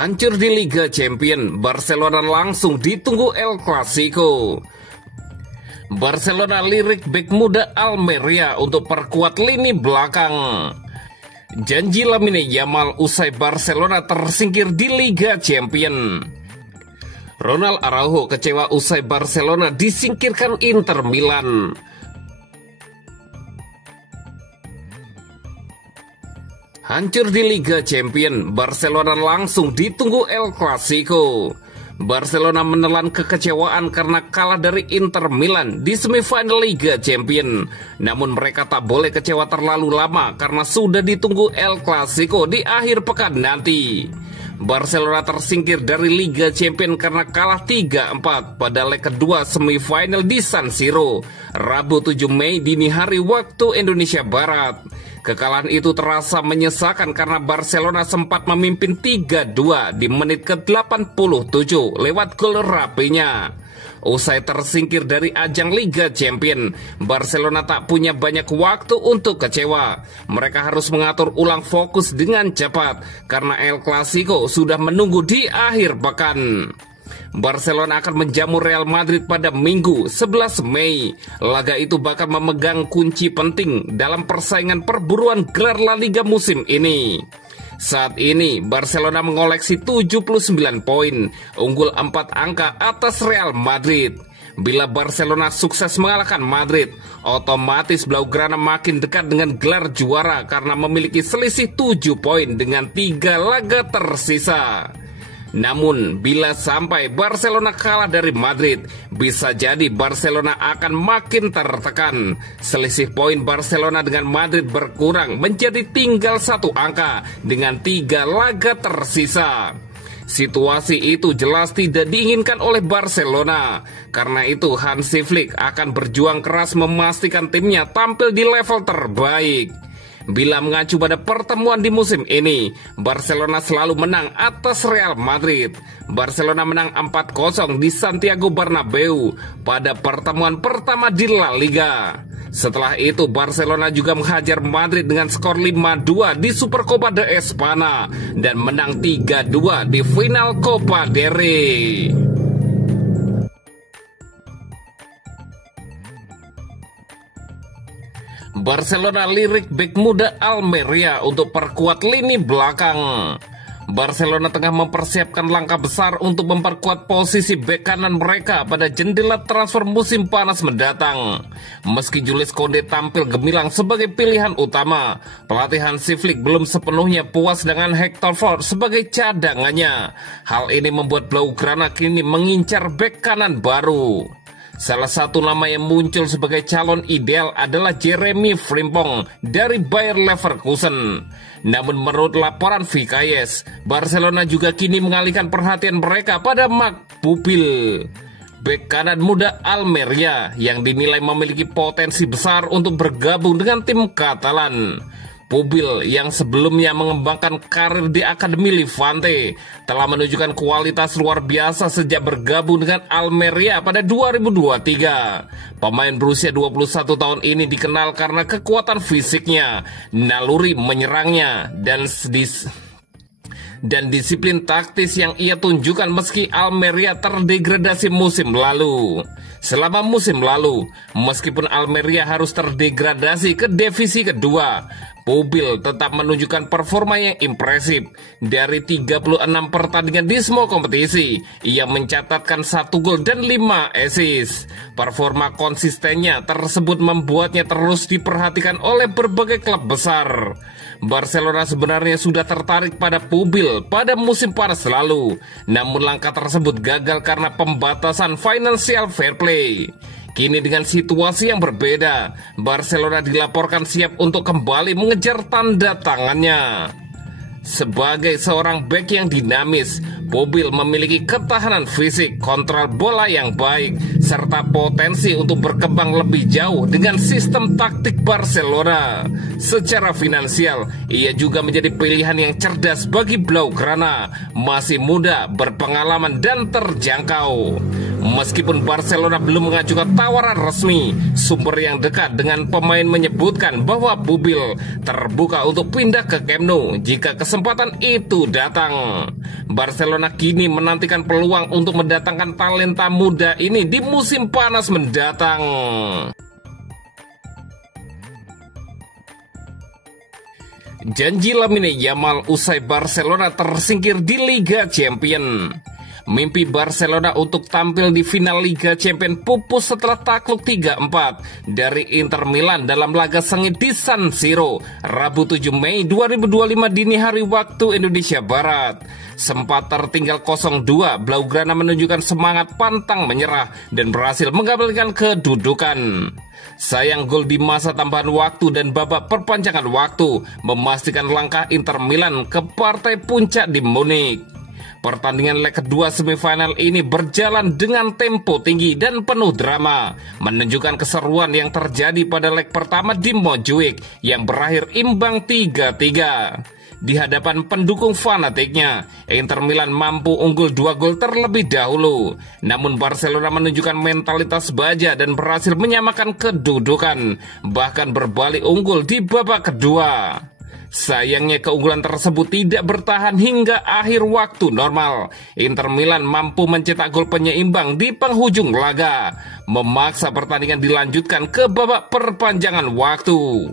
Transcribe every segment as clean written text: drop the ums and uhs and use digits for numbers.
Hancur di Liga Champions, Barcelona langsung ditunggu El Clasico. Barcelona lirik bek muda Almeria untuk perkuat lini belakang. Janji Lamine Yamal usai Barcelona tersingkir di Liga Champions. Ronald Araujo kecewa usai Barcelona disingkirkan Inter Milan. Hancur di Liga Champions, Barcelona langsung ditunggu El Clasico. Barcelona menelan kekecewaan karena kalah dari Inter Milan di semifinal Liga Champions. Namun mereka tak boleh kecewa terlalu lama karena sudah ditunggu El Clasico di akhir pekan nanti. Barcelona tersingkir dari Liga Champions karena kalah 3-4 pada leg kedua semifinal di San Siro, Rabu 7 Mei dini hari waktu Indonesia Barat. Kekalahan itu terasa menyesakan karena Barcelona sempat memimpin 3-2 di menit ke-87 lewat gol rapinya. Usai tersingkir dari ajang Liga Champions, Barcelona tak punya banyak waktu untuk kecewa. Mereka harus mengatur ulang fokus dengan cepat karena El Clasico sudah menunggu di akhir pekan. Barcelona akan menjamu Real Madrid pada Minggu 11 Mei. Laga itu bakal memegang kunci penting dalam persaingan perburuan gelar La Liga musim ini. Saat ini Barcelona mengoleksi 79 poin, unggul 4 angka atas Real Madrid. Bila Barcelona sukses mengalahkan Madrid, otomatis Blaugrana makin dekat dengan gelar juara karena memiliki selisih 7 poin dengan 3 laga tersisa. Namun, bila sampai Barcelona kalah dari Madrid, bisa jadi Barcelona akan makin tertekan. Selisih poin Barcelona dengan Madrid berkurang menjadi tinggal 1 angka dengan 3 laga tersisa. Situasi itu jelas tidak diinginkan oleh Barcelona. Karena itu Hansi Flick akan berjuang keras memastikan timnya tampil di level terbaik. Bila mengacu pada pertemuan di musim ini, Barcelona selalu menang atas Real Madrid. Barcelona menang 4-0 di Santiago Bernabeu pada pertemuan pertama di La Liga. Setelah itu Barcelona juga menghajar Madrid dengan skor 5-2 di Supercopa de Espanya dan menang 3-2 di final Copa del Rey. Barcelona lirik bek muda Almeria untuk perkuat lini belakang. Barcelona tengah mempersiapkan langkah besar untuk memperkuat posisi bek kanan mereka pada jendela transfer musim panas mendatang. Meski Jules Koundé tampil gemilang sebagai pilihan utama, pelatih Hansi Flick belum sepenuhnya puas dengan Hector Fort sebagai cadangannya. Hal ini membuat Blaugrana kini mengincar bek kanan baru. Salah satu nama yang muncul sebagai calon ideal adalah Jeremy Frimpong dari Bayer Leverkusen. Namun menurut laporan VKS, Barcelona juga kini mengalihkan perhatian mereka pada Marc Pubil, bek kanan muda Almeria yang dinilai memiliki potensi besar untuk bergabung dengan tim Katalan. Pubil yang sebelumnya mengembangkan karir di Akademi Levante telah menunjukkan kualitas luar biasa sejak bergabung dengan Almeria pada 2023. Pemain berusia 21 tahun ini dikenal karena kekuatan fisiknya, naluri menyerangnya, dan disiplin taktis yang ia tunjukkan meski Almeria terdegradasi musim lalu. Selama musim lalu, meskipun Almeria harus terdegradasi ke divisi kedua, Pubil tetap menunjukkan performa yang impresif. Dari 36 pertandingan di semua kompetisi, ia mencatatkan 1 gol dan 5 assist. Performa konsistennya tersebut membuatnya terus diperhatikan oleh berbagai klub besar. Barcelona sebenarnya sudah tertarik pada Pubil pada musim panas lalu, namun langkah tersebut gagal karena pembatasan financial fair play. Kini dengan situasi yang berbeda, Barcelona dilaporkan siap untuk kembali mengejar tanda tangannya. Sebagai seorang bek yang dinamis, Pubil memiliki ketahanan fisik, kontrol bola yang baik, serta potensi untuk berkembang lebih jauh dengan sistem taktik Barcelona. Secara finansial, ia juga menjadi pilihan yang cerdas bagi Blaugrana, masih muda, berpengalaman dan terjangkau. Meskipun Barcelona belum mengajukan tawaran resmi, sumber yang dekat dengan pemain menyebutkan bahwa Bubil terbuka untuk pindah ke Camp Nou jika kesempatan itu datang. Barcelona kini menantikan peluang untuk mendatangkan talenta muda ini di musim panas mendatang. Janji Lamine Yamal usai Barcelona tersingkir di Liga Champions. Mimpi Barcelona untuk tampil di final Liga Champions pupus setelah takluk 3-4 dari Inter Milan dalam laga sengit di San Siro, Rabu 7 Mei 2025 dini hari waktu Indonesia Barat. Sempat tertinggal 0-2, Blaugrana menunjukkan semangat pantang menyerah dan berhasil mengembalikan kedudukan. Sayang gol di masa tambahan waktu dan babak perpanjangan waktu memastikan langkah Inter Milan ke partai puncak di Munich. Pertandingan leg kedua semifinal ini berjalan dengan tempo tinggi dan penuh drama, menunjukkan keseruan yang terjadi pada leg pertama di Montjuic yang berakhir imbang 3-3. Di hadapan pendukung fanatiknya, Inter Milan mampu unggul 2 gol terlebih dahulu. Namun Barcelona menunjukkan mentalitas baja dan berhasil menyamakan kedudukan, bahkan berbalik unggul di babak kedua. Sayangnya keunggulan tersebut tidak bertahan hingga akhir waktu normal. Inter Milan mampu mencetak gol penyeimbang di penghujung laga, memaksa pertandingan dilanjutkan ke babak perpanjangan waktu.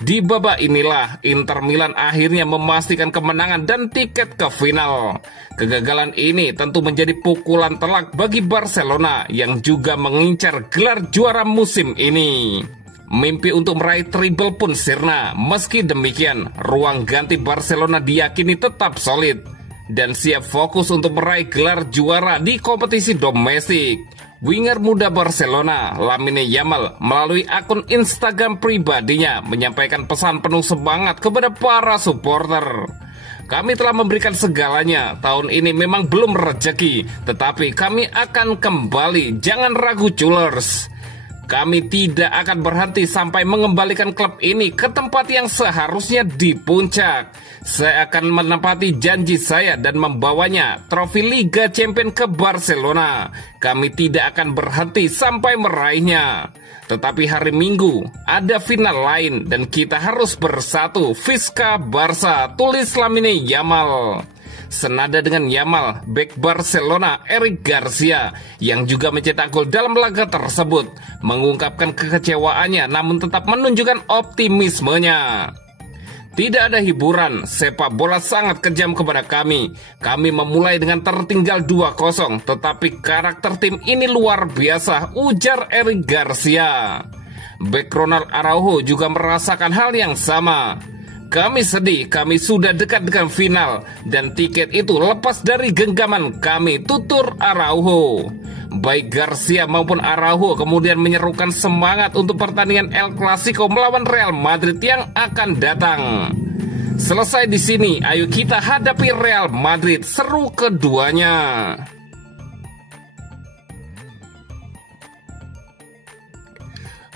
Di babak inilah Inter Milan akhirnya memastikan kemenangan dan tiket ke final. Kegagalan ini tentu menjadi pukulan telak bagi Barcelona yang juga mengincar gelar juara musim ini. Mimpi untuk meraih treble pun sirna. Meski demikian, ruang ganti Barcelona diyakini tetap solid dan siap fokus untuk meraih gelar juara di kompetisi domestik. Winger muda Barcelona, Lamine Yamal, melalui akun Instagram pribadinya menyampaikan pesan penuh semangat kepada para supporter. Kami telah memberikan segalanya, tahun ini memang belum rezeki, tetapi kami akan kembali, jangan ragu culers. Kami tidak akan berhenti sampai mengembalikan klub ini ke tempat yang seharusnya di puncak. Saya akan menepati janji saya dan membawanya trofi Liga Champions ke Barcelona. Kami tidak akan berhenti sampai meraihnya. Tetapi hari Minggu ada final lain dan kita harus bersatu. Visca Barca, tulis Lamine Yamal. Senada dengan Yamal, bek Barcelona Eric Garcia yang juga mencetak gol dalam laga tersebut mengungkapkan kekecewaannya namun tetap menunjukkan optimismenya. Tidak ada hiburan, sepak bola sangat kejam kepada kami. Kami memulai dengan tertinggal 2-0, tetapi karakter tim ini luar biasa, ujar Eric Garcia. Bek Ronald Araujo juga merasakan hal yang sama. Kami sedih, kami sudah dekat dengan final dan tiket itu lepas dari genggaman kami, tutur Araujo. Baik Garcia maupun Araujo kemudian menyerukan semangat untuk pertandingan El Clasico melawan Real Madrid yang akan datang. Selesai di sini, ayo kita hadapi Real Madrid, seru keduanya.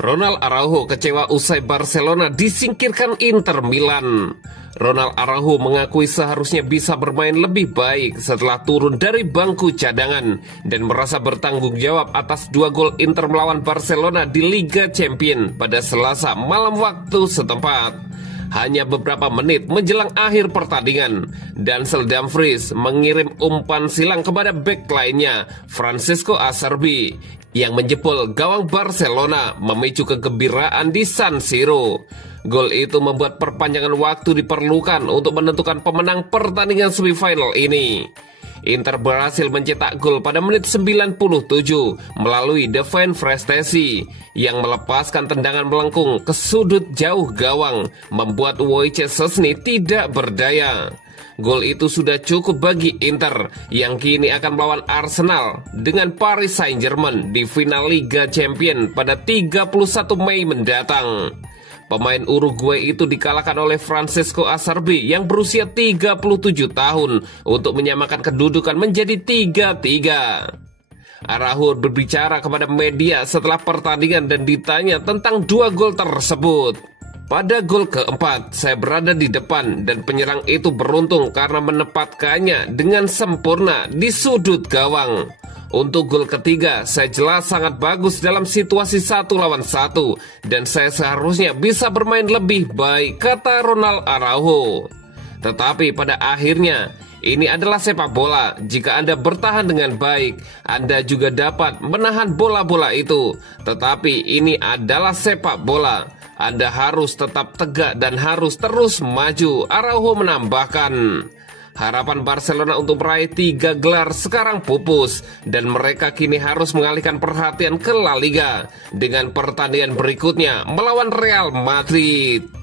Ronald Araujo kecewa usai Barcelona disingkirkan Inter Milan. Ronald Araujo mengakui seharusnya bisa bermain lebih baik setelah turun dari bangku cadangan dan merasa bertanggung jawab atas 2 gol Inter melawan Barcelona di Liga Champions pada Selasa malam waktu setempat. Hanya beberapa menit menjelang akhir pertandingan, Denzel Dumfries mengirim umpan silang kepada bek lainnya, Francisco Acerbi, yang menjebol gawang Barcelona, memicu kegembiraan di San Siro. Gol itu membuat perpanjangan waktu diperlukan untuk menentukan pemenang pertandingan semifinal ini. Inter berhasil mencetak gol pada menit 97 melalui Devin Frestesi yang melepaskan tendangan melengkung ke sudut jauh gawang, membuat Wojciech Szczęsny tidak berdaya. Gol itu sudah cukup bagi Inter yang kini akan melawan Arsenal dengan Paris Saint-Germain di final Liga Champions pada 31 Mei mendatang. Pemain Uruguay itu dikalahkan oleh Francisco Acerbi yang berusia 37 tahun untuk menyamakan kedudukan menjadi 3-3. Araujo berbicara kepada media setelah pertandingan dan ditanya tentang 2 gol tersebut. Pada gol keempat, saya berada di depan dan penyerang itu beruntung karena menempatkannya dengan sempurna di sudut gawang. Untuk gol ketiga, saya jelas sangat bagus dalam situasi 1 lawan 1 dan saya seharusnya bisa bermain lebih baik, kata Ronald Araujo. Tetapi pada akhirnya, ini adalah sepak bola. Jika Anda bertahan dengan baik, Anda juga dapat menahan bola-bola itu. Tetapi ini adalah sepak bola. Anda harus tetap tegak dan harus terus maju, Araujo menambahkan. Harapan Barcelona untuk meraih 3 gelar sekarang pupus dan mereka kini harus mengalihkan perhatian ke La Liga dengan pertandingan berikutnya melawan Real Madrid.